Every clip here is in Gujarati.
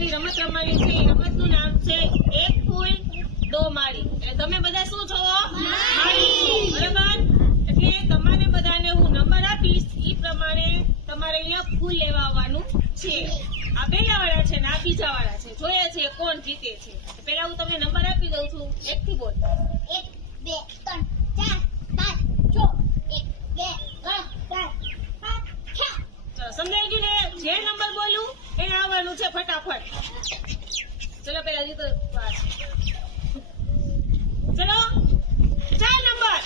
મજાની રમત રમવાની છે. એ રમતનું નામ છે એક ફૂલ દો માળી. એટલે તમે બધા શું છો? બરાબર? એટલે તમારે બધાને હું નંબર આપીશ. એ પ્રમાણે તમારે અહીંયા ફૂલ લેવા આવવાનું છે. આ પહેલા વાળા છે ને આ બીજા વાળા છે. જોયા છે કોણ જીતે છે. પહેલા હું તમને નંબર આપી દઉં છું. એક થી બોલ. એક બે ત્રણ ચાર પાંચ છ. એક બે ત્રણ ચાર પાંચ છ. સમજાઈ ગયું ને? જે નંબર બોલું એને આવવાનું છે ફટાફટ. ચલો પેલા જીતો વાત ચલો ચાર નંબર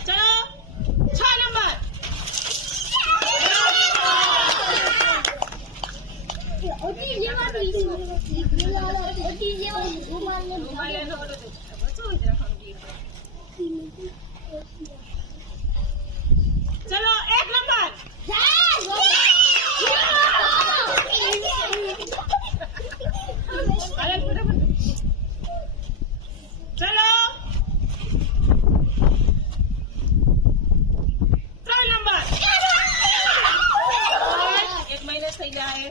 ચલો છ નંબર ઓટી જેવાની ઓટી જેવાની રૂમાલ ને રૂમાલ એનો ઓલો તો બચો જ રાખવાનું ચલો એક નંબર. ચલો. ત્રણ નંબર. એક મહિને થઈ જાય.